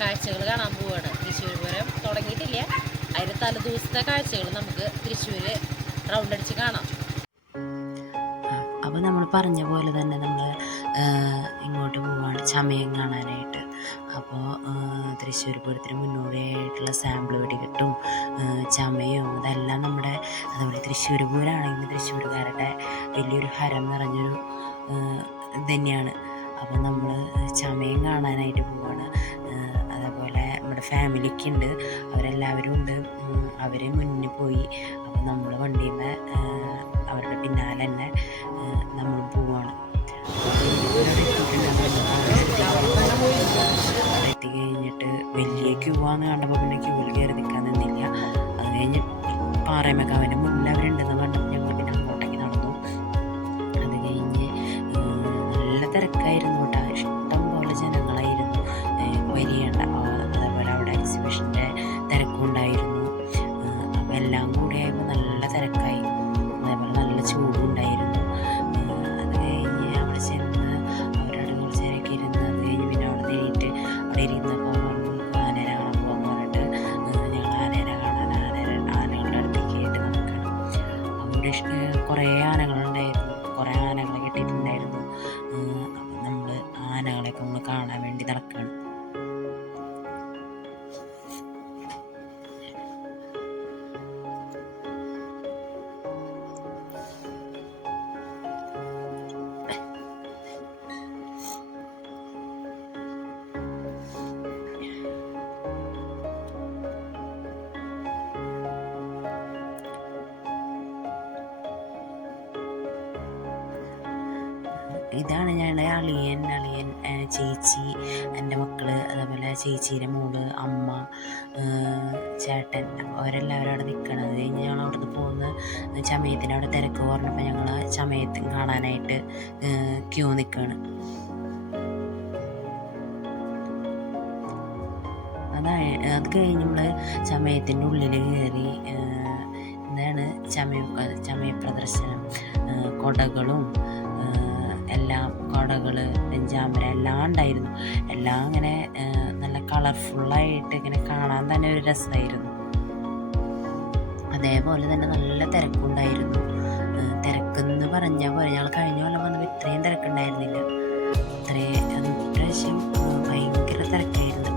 കാഴ്ചകൾ കാണാൻ പോവുകയാണ്. തൃശ്ശൂർ പൂരം തുടങ്ങിയിട്ടില്ല, അതിന് തലേദിവസത്തെ കാഴ്ചകൾ നമുക്ക് തൃശ്ശൂർ റൗണ്ട് അടിച്ച് കാണാം. അപ്പോൾ നമ്മൾ പറഞ്ഞ പോലെ തന്നെ നമ്മൾ ഇങ്ങോട്ട് പോവുകയാണ് ചമയം കാണാനായിട്ട്. അപ്പോൾ തൃശ്ശൂർ പൂരത്തിന് മുന്നോടിയായിട്ടുള്ള സാമ്പിൾ വെടികെട്ടും ചമയവും ഇതെല്ലാം നമ്മുടെ, അതുപോലെ തൃശ്ശൂർ പൂരമാണെങ്കിൽ തൃശ്ശൂർകാരുടെ വലിയൊരു ഹരം നിറഞ്ഞൊരു തന്നെയാണ്. അപ്പോൾ നമ്മൾ ചമയം കാണാനായിട്ട് പോവുകയാണ്. അതേപോലെ നമ്മുടെ ഫാമിലിക്ക് ഉണ്ട്, അവരെല്ലാവരും ഉണ്ട്. അവർ മുന്നിൽ പോയി. അപ്പോൾ നമ്മൾ വണ്ടിയിൽ അവരുടെ പിന്നാലെ തന്നെ നമ്മൾ പോവുകയാണ്. എത്തി കഴിഞ്ഞിട്ട് വലിയ ക്യൂ ആണെന്ന് കണ്ടപ്പോൾ പിന്നെ ക്യൂവിൽ കയറി നിൽക്കാൻ നിന്നില്ല. അത് കഴിഞ്ഞ് പാറയമേക്കാവിൻ്റെ മുന്നിൽ അവരുണ്ടെന്ന് കണ്ടപ്പോൾ ഞങ്ങൾ പിന്നെ അങ്ങോട്ടേക്ക് നടന്നു. അത് കഴിഞ്ഞ് നല്ല തിരക്കായിരുന്നു കേട്ടോ, ഇഷ്ടം പോലെ ജനങ്ങളായിരുന്നു വരികേണ്ട. അതേപോലെ അവിടെ എക്സിബിഷൻ്റെ തിരക്കും ഉണ്ടായിരുന്നു. അപ്പോൾ എല്ലാം കൂടി ആയപ്പോൾ നല്ല തിരക്കായി, അതേപോലെ നല്ല ചൂടും ഉണ്ടായിരുന്നു. അത് കഴിഞ്ഞ് അവിടെ ചെന്ന് അവരോട് കുറച്ച് നേരമൊക്കെ ഇരുന്ന് അത് കഴിഞ്ഞ് പിന്നെ അവിടെ നേരിട്ട് അവിടെ ഇരുന്നപ്പോൾ ആനേനെ കാണാൻ പോകാമെന്ന് പറഞ്ഞിട്ട് ഞങ്ങൾ ആനേനെ കാണാൻ ആനകളുടെ അടുത്തേക്ക് ആയിട്ട് നടക്കണം. അവിടെ കുറേ ആനകളുണ്ടായിരുന്നു, കുറേ ആനകളെ കെട്ടിയിട്ടുണ്ടായിരുന്നു. അപ്പം നമ്മൾ ആനകളെയൊക്കെ നമ്മൾ കാണാൻ വേണ്ടി നടക്കണം. ഇതാണ് ഞങ്ങളുടെ അളിയൻ, ചേച്ചി, എൻ്റെ മക്കൾ, അതേപോലെ ചേച്ചീൻ്റെ മോള്, അമ്മ, ചേട്ടൻ, അവരെല്ലാവരും അവിടെ നിൽക്കണം. അത് കഴിഞ്ഞ് ഞങ്ങൾ അവിടുന്ന് പോകുന്ന ചമയത്തിന് അവിടെ തിരക്ക് പറഞ്ഞപ്പോൾ ഞങ്ങൾ ചമയത്തിന് കാണാനായിട്ട് ക്യൂ നിൽക്കുകയാണ്. അത് കഴിഞ്ഞ് നമ്മൾ ചമയത്തിൻ്റെ ഉള്ളിൽ കയറി. എന്താണ് ചമയ പ്രദർശനം, കൊടകളും എല്ലാം, കൊടകൾ, വെഞ്ചാമര എല്ലാം ഉണ്ടായിരുന്നു. എല്ലാം ഇങ്ങനെ നല്ല കളർഫുള്ളായിട്ട് ഇങ്ങനെ കാണാൻ തന്നെ ഒരു രസമായിരുന്നു. അതേപോലെ തന്നെ നല്ല തിരക്കുണ്ടായിരുന്നു. തിരക്കെന്ന് പറഞ്ഞാൽ പോലെ ഞങ്ങൾ കഴിഞ്ഞ കൊല്ലം വന്നപ്പോൾ ഇത്രയും തിരക്കുണ്ടായിരുന്നില്ല. അത് ഇപ്രാവശ്യം ഭയങ്കര തിരക്കായിരുന്നു.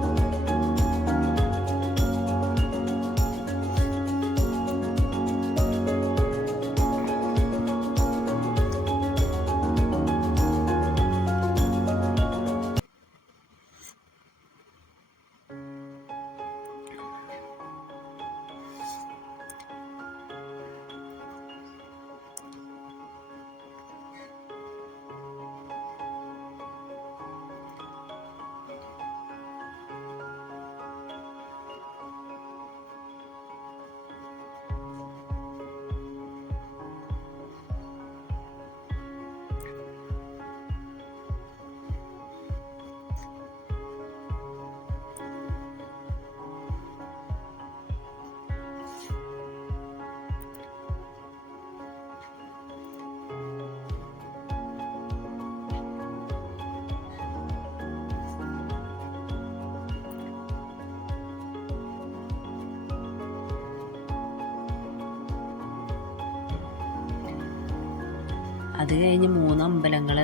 അത് കഴിഞ്ഞ് 3 അമ്പലങ്ങൾ,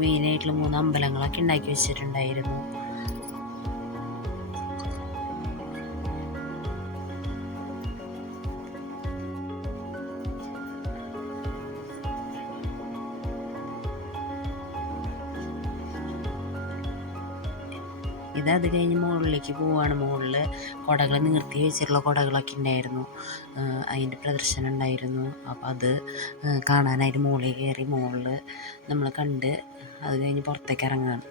മെയിനായിട്ടുള്ള 3 അമ്പലങ്ങളൊക്കെ ഉണ്ടാക്കി വെച്ചിട്ടുണ്ടായിരുന്നു. അത് കഴിഞ്ഞ് മുകളിലേക്ക് പോവുകയാണ്. മുകളിൽ കുടകൾ നിർത്തി വെച്ചിട്ടുള്ള കുടകളൊക്കെ ഉണ്ടായിരുന്നു, അതിൻ്റെ പ്രദർശനം ഉണ്ടായിരുന്നു. അപ്പോൾ അത് കാണാനായിട്ട് മുകളിൽ കയറി മുകളിൽ നമ്മൾ കണ്ട് അത് കഴിഞ്ഞ് പുറത്തേക്ക് ഇറങ്ങുകയാണ്.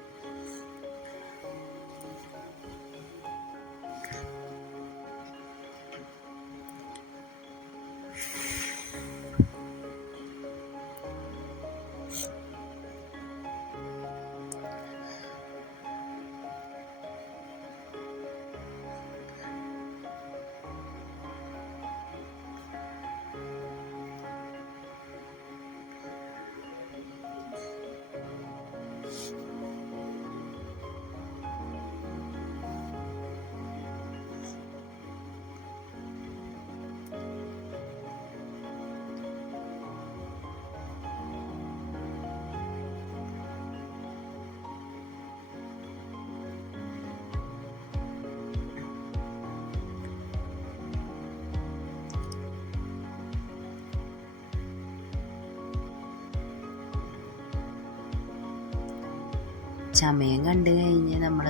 സമയം കണ്ടു കഴിഞ്ഞ് നമ്മൾ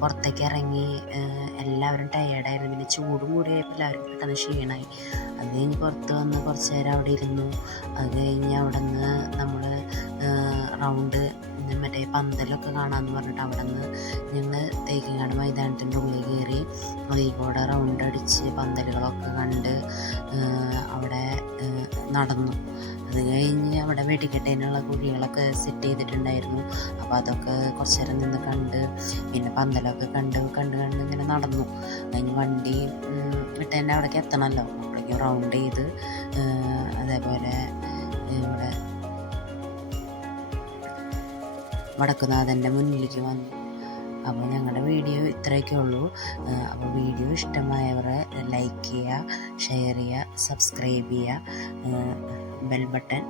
പുറത്തേക്ക് ഇറങ്ങി. എല്ലാവരും ടയേർഡായിരുന്നു. പിന്നെ ചൂടും കൂടിയായപ്പോൾ എല്ലാവരും പെട്ടെന്ന് ക്ഷീണമായി. അത് കഴിഞ്ഞ് പുറത്ത് വന്ന് കുറച്ച് നേരം അവിടെ ഇരുന്നു. അത് കഴിഞ്ഞ് അവിടെ നിന്ന് നമ്മൾ റൗണ്ട് മറ്റേ പന്തലൊക്കെ കാണാമെന്ന് പറഞ്ഞിട്ട് അവിടെ നിന്ന് ഞങ്ങൾ തേക്കിങ്ങാട് മൈതാനത്തിൻ്റെ ഉള്ളിൽ കയറി അതിൽ കൂടെ റൗണ്ട് അടിച്ച് പന്തലുകളൊക്കെ കണ്ട് അവിടെ നടന്നു. അത് കഴിഞ്ഞ് അവിടെ വെടിക്കെട്ടതിനുള്ള കുഴികളൊക്കെ സെറ്റ് ചെയ്തിട്ടുണ്ടായിരുന്നു. അപ്പോൾ അതൊക്കെ കുറച്ച് നേരം നിന്ന് കണ്ട് പിന്നെ പന്തലൊക്കെ കണ്ട് ഇങ്ങനെ നടന്നു. അതിന് വണ്ടി വിട്ട് തന്നെ അവിടേക്ക് എത്തണമല്ലോ. അപ്പോഴേക്കും റൗണ്ട് ചെയ്ത് അതേപോലെ ഇവിടെ വടക്കുന്നാഥൻ്റെ മുന്നിലേക്ക് വന്നു. അപ്പോൾ ഞങ്ങളുടെ വീഡിയോ ഇത്രയൊക്കെ ഉള്ളൂ. അപ്പോൾ വീഡിയോ ഇഷ്ടമായവരെ ലൈക്ക് ചെയ്യുക, ഷെയർ ചെയ്യുക, സബ്സ്ക്രൈബ് ചെയ്യുക, ബെൽ ബട്ടൺ